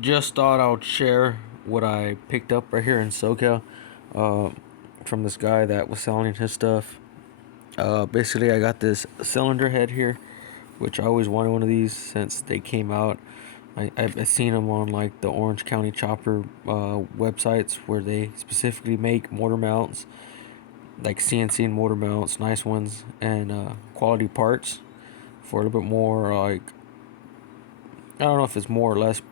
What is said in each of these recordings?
Just thought I would share what I picked up right here in SoCal uh, from this guy that was selling his stuff. Basically, I got this cylinder head here, which I always wanted one of these since they came out. I've seen them on like the Orange County Chopper websites where they specifically make motor mounts, like CNC motor mounts, nice ones, and quality parts for a little bit more. Like, I don't know if it's more or less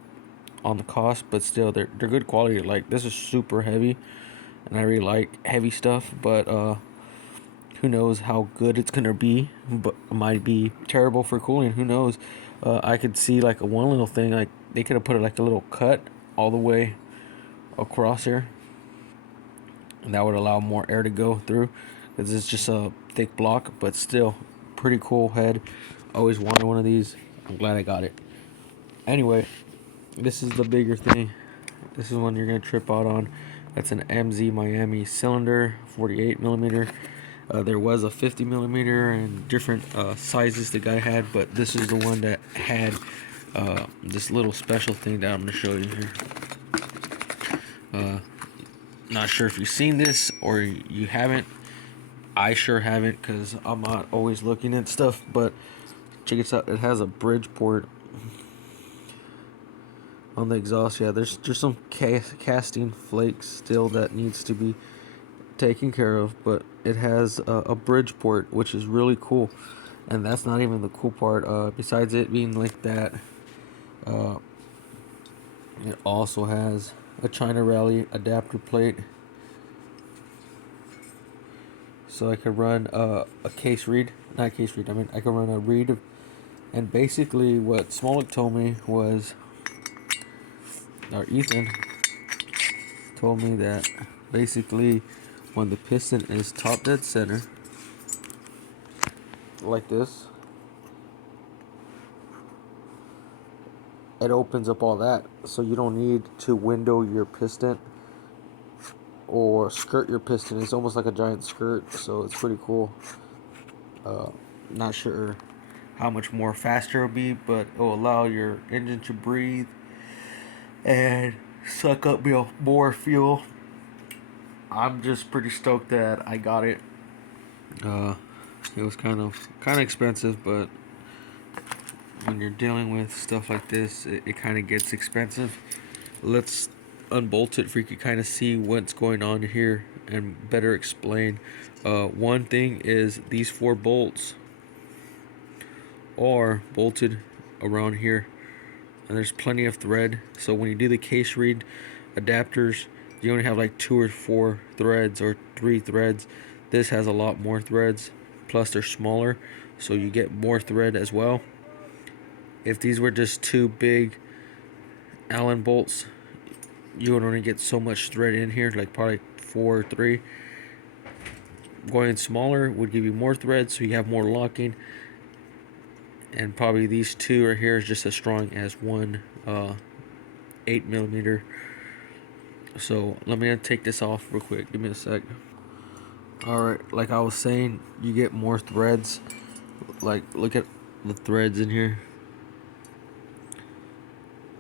on the cost, but still they're good quality. Like, this is super heavy, and I really like heavy stuff. But who knows how good it's gonna be? But it might be terrible for cooling. Who knows? I could see like a one little thing. Like, they could have put it like a little cut all the way across here, and that would allow more air to go through. Because it's just a thick block, but still pretty cool head. Always wanted one of these. I'm glad I got it. Anyway, this is the bigger thing. This is one you're gonna trip out on. That's an MZ Miami cylinder, 48 millimeter. There was a 50 millimeter and different sizes the guy had, but this is the one that had this little special thing that I'm gonna show you here. Not sure if you've seen this or you haven't. I sure haven't, because I'm not always looking at stuff, but check this out. It has a Bridgeport on the exhaust. Yeah, there's just some casting flakes still that needs to be taken care of, but it has a Bridgeport, which is really cool. And that's not even the cool part. Besides it being like that, uh, it also has a chinaralli adapter plate, so I could run a case read, not case read. I mean, I could run a read. And basically, what Smolik told me was, or Ethan told me that basically, when the piston is top dead center, like this, it opens up all that, so you don't need to window your piston or skirt your piston. It's almost like a giant skirt, so it's pretty cool. Not sure how much more faster it'll be, but it'll allow your engine to breathe and suck up more fuel. I'm just pretty stoked that I got it. Uh, it was kind of expensive, but when you're dealing with stuff like this, it kind of gets expensive. Let's unbolt it for you to kind of see what's going on here and better explain. One thing is these four bolts are bolted around here, and there's plenty of thread. So when you do the case read adapters, you only have like 2 or 4 threads or 3 threads. This has a lot more threads, plus they're smaller, so you get more thread as well. If these were just 2 big Allen bolts, you would only get so much thread in here, like probably 4 or 3. Going smaller would give you more thread, so you have more locking. And probably these 2 right here is just as strong as one 8 millimeter. So let me take this off real quick. Give me a sec. Alright, like I was saying, you get more threads. Like, look at the threads in here.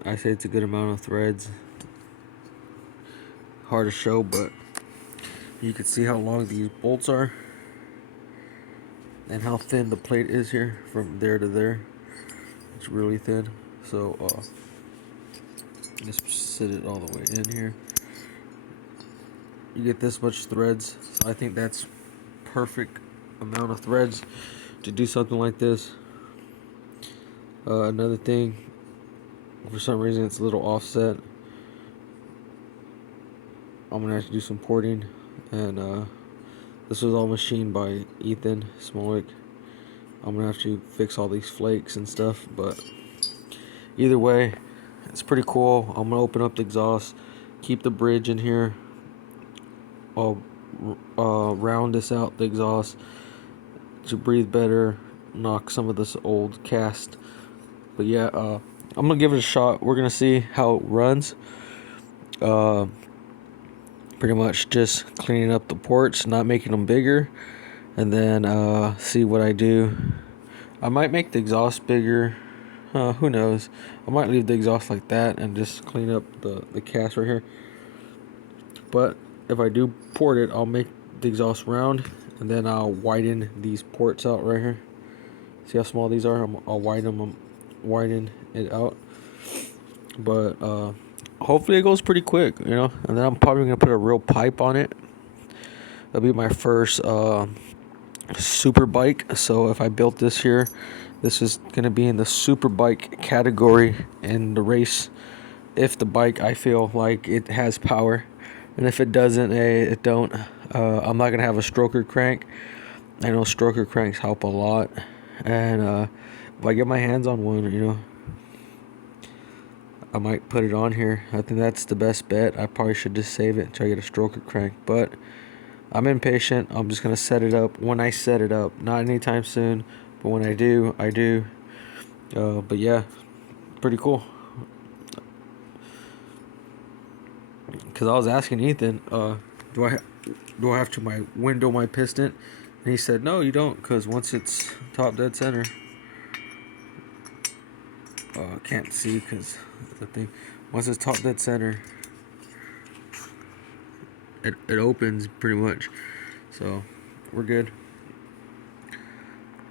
I say it's a good amount of threads. Hard to show, but you can see how long these bolts are and how thin the plate is here from there to there. It's really thin. So just sit it all the way in here. You get this much threads, so I think that's perfect amount of threads to do something like this. Another thing, for some reason it's a little offset. I'm gonna have to do some porting, and this was all machined by Ethan Smolik. I'm gonna have to fix all these flakes and stuff, but either way, it's pretty cool. I'm gonna open up the exhaust, keep the bridge in here. I'll round this out, the exhaust, to breathe better, knock some of this old cast. But yeah, I'm gonna give it a shot. We're gonna see how it runs. Uh, Pretty much just cleaning up the ports, not making them bigger, and then see what I do. I might make the exhaust bigger. Who knows? I might leave the exhaust like that and just clean up the cast right here. But if I do port it, I'll make the exhaust round, and then I'll widen these ports out right here. See how small these are? I'll widen it out. But hopefully it goes pretty quick, you know. And then I'm probably gonna put a real pipe on it. That'll be my first super bike. So if I built this here, this is gonna be in the super bike category in the race. If the bike, I feel like it has power, and if it doesn't, it don't. I'm not gonna have a stroker crank. I know stroker cranks help a lot, and if I get my hands on one, you know, I might put it on here. I think that's the best bet. I probably should just save it until I get a stroker crank, but I'm impatient. I'm just gonna set it up when I set it up. Not anytime soon, but when I do, I do. But yeah, pretty cool. Because I was asking Ethan, do I have to window my piston? And he said, no, you don't, because once it's top dead center, can't see because the thing. Once it's top dead center, it opens pretty much. So we're good.